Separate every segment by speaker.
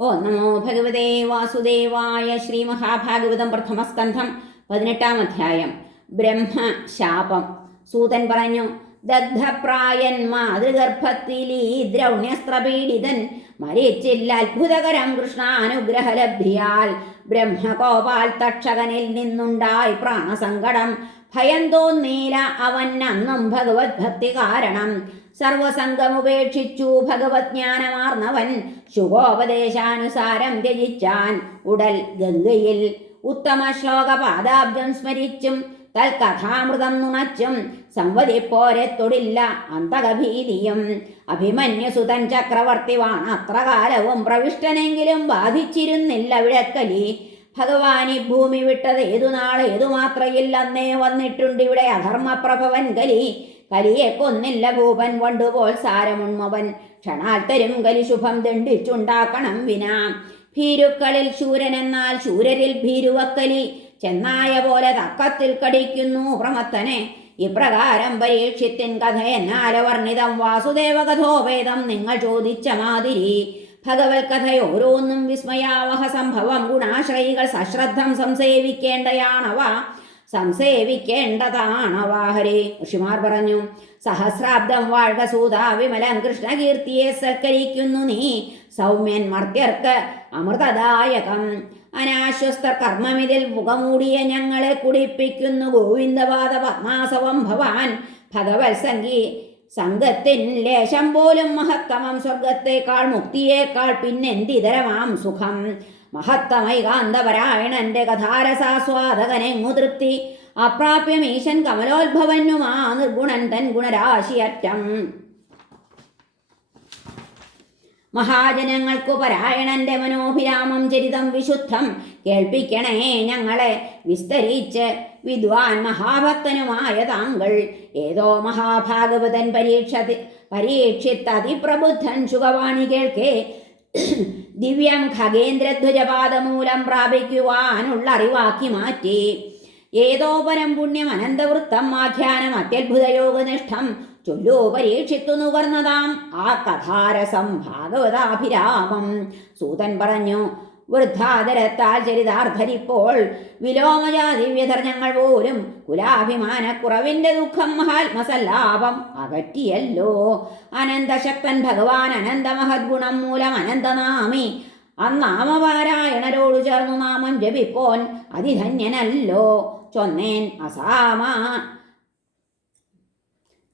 Speaker 1: ഓ നമോ ഭഗവതേ വാസുദേവായ ശ്രീ മഹാഭാഗവതം പ്രഥമസ്കന്ധം പതിനെട്ടാം അധ്യായം ബ്രഹ്മ ശാപം സൂതൻ പറഞ്ഞു ദഗ്ധപ്രായൻ മാതൃഗർഭത്തിലീ ദ്രൗണ്യസ്ത്രപീഡിതൻ മരിച്ചില്ല. അത്ഭുതകരം കൃഷ്ണാനുഗ്രഹലബ്ധിയാൽ ബ്രഹ്മകോപാൽ തക്ഷകനിൽ നിന്നുണ്ടായി പ്രാണസങ്കടം ഭയം തോന്നീല അവൻ അന്നും ഭഗവത് ഭക്തി കാരണം. സർവസംഗമുപേക്ഷിച്ചു ഭഗവത് ജ്ഞാനമാർന്നവൻ ശുഭോപദേശാനുസാരം ത്യജിച്ചാൻ ഉടൽ ഗംഗയിൽ. ഉത്തമ ശ്ലോക പാദാബ്ജം സ്മരിച്ചും തൽകഥാമൃതം നുണച്ചും സംവദിപ്പോരെ തൊടില്ല അന്തകഭീതിയും അഭിമന്യുസുതൻ ചക്രവർത്തിവാണ് അത്ര കാലവും പ്രവിഷ്ടനെങ്കിലും ബാധിച്ചിരുന്നില്ല വിഴക്കലി. ഭഗവാൻ ഈ ഭൂമി വിട്ടത് ഏതു നാൾ ഏതു മാത്രയിൽ അന്നേ വന്നിട്ടുണ്ട് ഇവിടെ അധർമ്മപ്രഭവൻ കലി. കലിയെ കൊന്നില്ല ഭൂപൻ വണ്ടുപോൽ സാരമുണ്മവൻ. ക്ഷണാൽ തരും കലി ശുഭം ദണ്ഡിച്ചുണ്ടാക്കണം വിനാ. ഭീരുക്കളിൽ ശൂരനെന്നാൽ ശൂരരിൽ ഭീരുവക്കലി. ചെന്നായ പോലെ തക്കത്തിൽ കടിക്കുന്നു പ്രമത്തനെ. ഇപ്രകാരം പരീക്ഷിത്തിൻ കഥ എന്നാല വർണിതം വാസുദേവ കഥോപേതം നിങ്ങൾ ചോദിച്ച മാതിരി. ഭഗവത് കഥയോരോന്നും വിസ്മയാവഹ സംഭവം. ഗുണാശ്രയികൾ സശ്രദ്ധം സംസേവിക്കേണ്ടയാണവ. സംസേവിക്കേണ്ടതാണവ. ഹരേ ഋഷിമാർ പറഞ്ഞു സഹസ്രാബ്ദം വാഴ്ക സൂത വിമലം കൃഷ്ണകീർത്തിയെ സൽക്കരിക്കുന്നു നീ. സൗമ്യൻ മർത്യർക്ക് അമൃതദായകം. അനാശ്വസ്ത കർമ്മമിതിൽ മുഖമൂടിയ ഞങ്ങളെ കുടിപ്പിക്കുന്നു ഗോവിന്ദപാദ പത്മാസവം ഭവാൻ. ഭഗവത് സംഗീ സംഘത്തിൻ ലേശം പോലും മഹത്തമം സ്വർഗത്തേക്കാൾ മുക്തിയേക്കാൾ പിന്നെന്തിതരമാം സുഖം. മഹത്തമൈകാന്തപരായണന്റെ കഥാരസാസ്വാദകനെങ്ങു തൃപ്തി? അപ്രാപ്യം ഈശൻ കമലോത്ഭവനുമാ നിർഗുണൻ തൻ ഗുണരാശിയറ്റം. മഹാജനങ്ങൾക്കു പരായണന്റെ മനോഭിരാമം ചരിതം വിശുദ്ധം. കേൾപ്പിക്കണേ ഞങ്ങളെ വിസ്തരിച്ച് വിദ്വാൻ മഹാഭക്തനുമായ താങ്കൾ. ഏതോ മഹാഭാഗവതൻ പരീക്ഷ പരീക്ഷിത്തതിപ്രബുദ്ധൻ ശുഖവാണി കേൾക്കേ. ദിവ്യം ഖഗേന്ദ്രധ്വജപാദമൂലം പ്രാപിക്കുവാനുള്ള അറിവാക്കി മാറ്റി. ഏതോ പരം പുണ്യം അനന്തവൃത്തം ആഖ്യാനം അത്യത്ഭുതയോഗനിഷ്ഠം ചൊല്ലോ പരീക്ഷിത്തു നുകർന്നതാം ആ കഥാരസം ഭാഗവതാഭിരാമം. സൂതൻ പറഞ്ഞു ചരിതാർത്ഥരിപ്പോൾ വിലോമയാ ദിവ്യധർഞ്ഞങ്ങൾ പോലും കുലാഭിമാനക്കുറവിന്റെ ദുഃഖം മഹാത്മസല്ലാപം അകറ്റിയല്ലോ. അനന്തശക്തൻ ഭഗവാൻ അനന്തമഹദ്ഗുണം മൂലം അനന്തനാമി. അന്നാമപാരായണരോടു ചേർന്നു നാമം ജപിപ്പോൻ അതിധന്യനല്ലോ. ചൊന്നേൻ അസാമ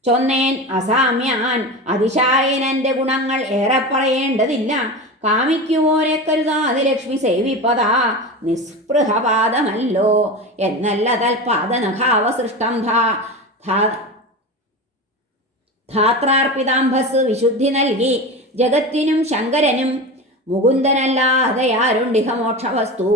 Speaker 1: ചൊന്നേൻ അസാമ്യാൻ. അതിശായനന്റെ ഗുണങ്ങൾ ഏറെ പറയേണ്ടതില്ല. കാമിക്കുവോരെ കരുതാതെ ലക്ഷ്മി സേവിപ്പതാ. നിസ്പൃഹപാദമല്ലോ. എന്നല്ല തൽപാദനഭാവസൃഷ്ടം ധാത്രാർപ്പിതാംഭസ് വിശുദ്ധി നൽകി. ജഗത്തിനും ശങ്കരനും മുകുന്ദനല്ലാതെ ആരുണ്ടിഹ മോക്ഷവസ്തു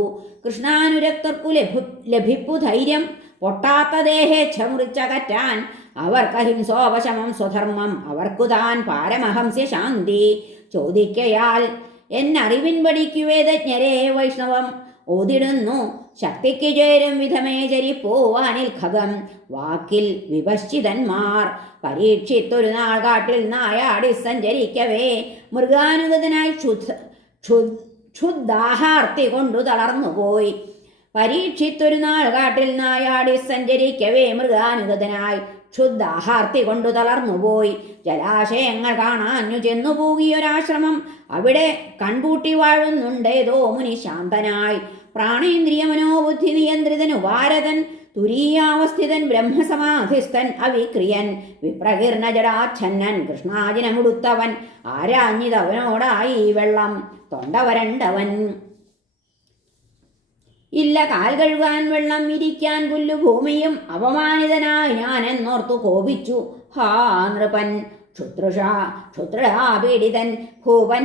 Speaker 1: കൃഷ്ണാനുരക്തർക്കു ലഭു ലഭിപ്പു ധൈര്യം. പൊട്ടാത്ത ദേഹേച്ഛ മുറിച്ചകറ്റാൻ അവർക്കഹിംസോപശമം സ്വധർമ്മം. അവർക്കു താൻ പാരമഹംസ്യ ശാന്തി ചോദിക്കയാൽ എന്നറിവിൻ വേദജ്ഞരേ വൈഷ്ണവം ഓതിടുന്നു. ശക്തിക്ക് ചേരും വിധമേ ചരിപ്പോവാനിൽ ഖഗം. വാക്കിൽ വിഭശ്ചിതന്മാർ പരീക്ഷിത്തൊരു നാൾ കാട്ടിൽ നായാടി സഞ്ചരിക്കവേ. മൃഗാനുഗതനായി ക്ഷുദ്ധ ക്ഷുദ്ധാഹാർത്തി കൊണ്ടു തളർന്നുപോയി. പരീക്ഷിത്തൊരു നാൾ കാട്ടിൽ നായാടി സഞ്ചരിക്കവേ. മൃഗാനുഗതനായി ക്ഷുദ്ധാഹാർത്തി കൊണ്ടു തളർന്നുപോയി ജലാശയങ്ങൾ കാണാഞ്ഞു ചെന്നു പോകിയൊരാശ്രമം. അവിടെ കൺകൂട്ടി വാഴുന്നുണ്ടേതോ മുനി ശാന്തനായി പ്രാണേന്ദ്രിയ മനോബുദ്ധി നിയന്ത്രിതൻ ഉപാരതൻ തുരീയാവസ്ഥിതൻ ബ്രഹ്മസമാധിസ്ഥൻ അവിക്രിയൻ. വിപ്രകീർണ ജടാച്ഛന്നൻ കൃഷ്ണാജിനമുടുത്തവൻ. ആരാഞ്ഞിതവനോടായി വെള്ളം. തൊണ്ട വരണ്ടവൻ ഇല്ല കാൽ കഴുകാൻ വെള്ളം ഇരിക്കാൻ പുല്ലു ഭൂമിയും അപമാനിതനായി ഞാൻ എന്നോർത്തു കോപിച്ചു. ഹാ നൃപൻ. ക്ഷുതൃഷ ക്ഷുതൃഷാപീഡിതൻ ഭൂപൻ.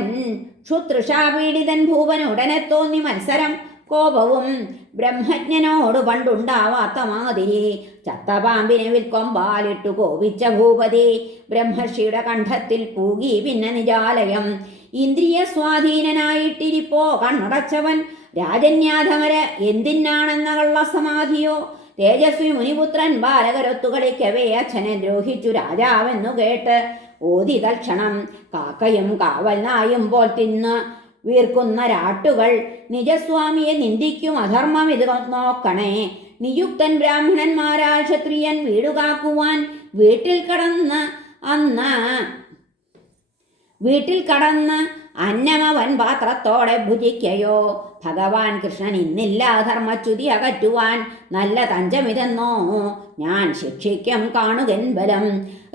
Speaker 1: ക്ഷുതൃഷാപീഡിതൻ ഭൂപൻ ഉടനെ തോന്നി മത്സരം. കോപവും ബ്രഹ്മജ്ഞനോട് പണ്ടുണ്ടാവാത്ത മാതിരി ചത്തപാമ്പിനെ വിൽക്കൊമ്പാലിട്ടു കോപിച്ച ഭൂപതി. ബ്രഹ്മർഷിയുടെ കണ്ഠത്തിൽ പൂകി പിന്നെ നിജാലയം. ഇന്ദ്രിയ സ്വാധീനനായിട്ടിരിപ്പോ കണ്ണടച്ചവൻ രാജന്യാധമര എന്തിനാണെന്ന സമാധിയോ? തേജസ്വി മുനിപുത്രൻ ബാലകരൊത്തു കളിക്കവേ അച്ഛനെ ദ്രോഹിച്ചു രാജാവെന്നു കേട്ട് ഓതി തൽക്ഷണം കാക്കയും കാവൽ നായും പോൽ തിന്ന് വീർക്കുന്ന രാട്ടുകൾ നിജസ്വാമിയെ നിന്ദിക്കും അധർമ്മം ഇത് നോക്കണേ. നിയുക്തൻ ബ്രാഹ്മണന്മാരാൽ ക്ഷത്രിയൻ വീടുകാക്കുവാൻ വീട്ടിൽ കടന്ന് അന്ന് വീട്ടിൽ കടന്ന് അന്നമവൻ പാത്രത്തോടെ ഭുജിക്കയോ? ഭഗവാൻ കൃഷ്ണൻ ഇന്നില്ല ധർമ്മച്യുതി അകറ്റുവാൻ. നല്ല തഞ്ചമിതെന്നോ? ഞാൻ ശിക്ഷിക്കും കാണുകൻ ബലം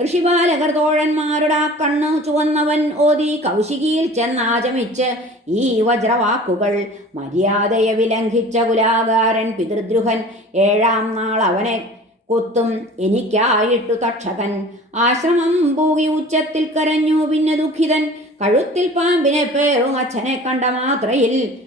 Speaker 1: ഋഷിപാലകർ തോഴന്മാരുടെ കണ്ണു ചുവന്നവൻ ഓതി കൗശികിയിൽ ചെന്നാചമിച്ച് ഈ വജ്രവാക്കുകൾ. മര്യാദയെ വിലംഘിച്ച കുലാകാരൻ പിതൃദ്രുഹൻ ഏഴാം നാൾ അവനെ കൊത്തും എനിക്കായിട്ടു തക്ഷകൻ. ആശ്രമം പൂകി ഉച്ചത്തിൽ കരഞ്ഞു പിന്നെ ദുഃഖിതൻ കഴുത്തിൽ പാമ്പിനെ പേറും അച്ഛനെ കണ്ട മാത്രയിൽ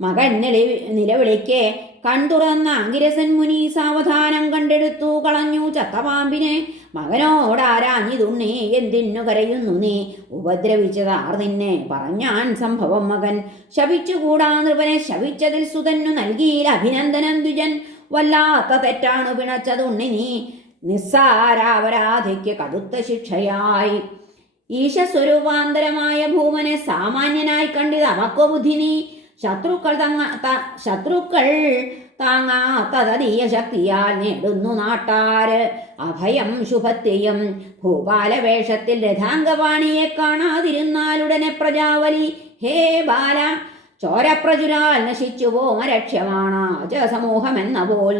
Speaker 1: മകൻ നിലവിളിക്കേ നിലവിളിക്കെ കൺതുറന്ന അങ്കിരസൻ മുനി സാവധാനം കണ്ടെടുത്തു കളഞ്ഞു ചത്തപാമ്പിനെ. മകനോടാരാഞ്ഞിതുണ്ണി എന്തിന്നു കരയുന്നു നീ? ഉപദ്രവിച്ചതാർ നിന്നെ പറഞ്ഞാൻ സംഭവം മകൻ. ശപിച്ചുകൂടാ നൃപനെ ശവിച്ചതിൽ സുതന്നു നൽകിയില്ല അഭിനന്ദനം ദ്വിജൻ. വല്ലാത്ത തെറ്റാണു പിണച്ചതുണ്ണി നീ. നിസ്സാരാപരാധിക്ക് കടുത്ത ശിക്ഷയായി. ഈശസ്വരൂപാന്തരമായ ഭൂമനെ സാമാന്യനായി കണ്ടിത് അവക്വബുദ്ധി നീ ശത്രുക്കൾ തങ്ങ ശത്രുക്കൾ താങ്ങാത്തതീയ ശക്തിയാൽ നേടുന്നു നാട്ടാര്. അഭയം ശുഭത്തെയും ഭൂപാലവേഷത്തിൽ രഥാംഗവാണിയെ കാണാതിരുന്നാലുടനെ പ്രജാവലി. ഹേ ബാല ചോരപ്രചുരാൽ നശിച്ചു പോമരക്ഷ്യമാണ് സമൂഹമെന്ന പോൽ.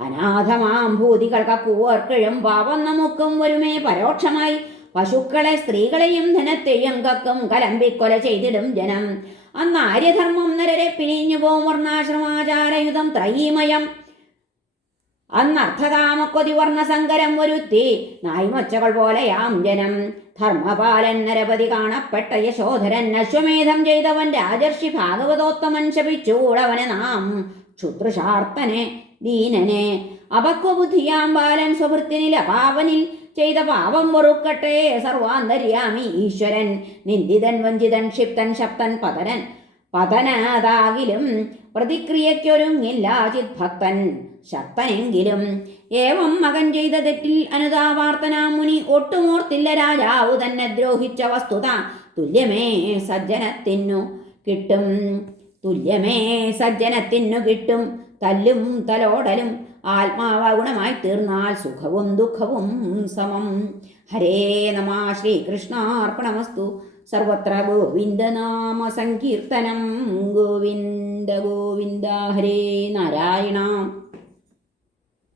Speaker 1: അനാഥമാം ഭൂതികൾക്ക് കൂവർക്കിഴും പാപം നമുക്കും വരുമേ പരോക്ഷമായി പശുക്കളെ സ്ത്രീകളെയും ധനത്തെയും കക്കും കലമ്പിക്കൊല ചെയ്തിടും ജനം. അന്ന് ആര്യധർമ്മം നരരെ പിരിഞ്ഞു പോം വർണാശ്രമാചാരയുധം ത്രയീമയം. അന്നർത്ഥകാമക്കൊതി വർണസങ്കരം ഒരുത്തി നായ്മച്ചകൾ പോലെയാം ജനം. ധർമ്മപാലൻ നരപതി കാണപ്പെട്ട യശോധരൻ അശ്വമേധം ചെയ്തവൻ രാജർഷി ഭാഗവതോത്തമൻ ശപിച്ചൂടവനെ നാം. ക്ഷുദ്രശാർത്തനെ ദീനനെ. അപക്വബുദ്ധിയാം ബാലൻ സുഹൃത്തിനിൽ അപാവനിൽ ചെയ്ത പാപം വെറുക്കട്ടെ സർവാന്തര്യാമി ഈശ്വരൻ. നിന്ദിതൻ വഞ്ചിതൻ ക്ഷിപ്തൻ ശപ്തൻ പതനൻ. പതനാതാകിലും പ്രതിക്രിയയ്ക്കൊരുങ്ങില്ല ചിത്ഭക്തൻ. ശക്തനെങ്കിലും ഏവം മകൻ ചെയ്ത തെറ്റിൽ അനുതാവാർത്തനാ മുനി ഒട്ടുമോർത്തില്ല രാജാവു തന്നെ ദ്രോഹിച്ച വസ്തുത. തുല്യമേ സജ്ജനത്തിനു കിട്ടും. തുല്യമേ സജ്ജനത്തിനു കിട്ടും. തല്ലും തലോടലും ആത്മാവഗുണമായി തീർന്നാൽ സുഖവും ദുഃഖവും സമം. ഹരേ നമ ശ്രീകൃഷ്ണാർപ്പണമസ്തു. സർവത്ര ഗോവിന്ദനാമ സങ്കീർത്തനം. ഗോവിന്ദ ഗോവിന്ദ ഹരേ നാരായണ.